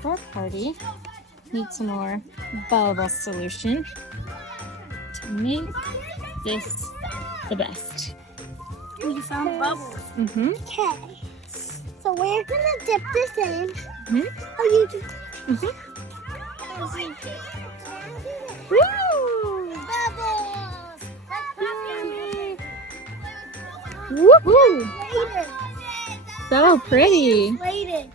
for our party. Need some more bubble solution to make this the best. We found bubbles. Okay. So we're gonna dip this in. Oh, you do. Woo! Bubbles. Woohoo! Later. So pretty. Later.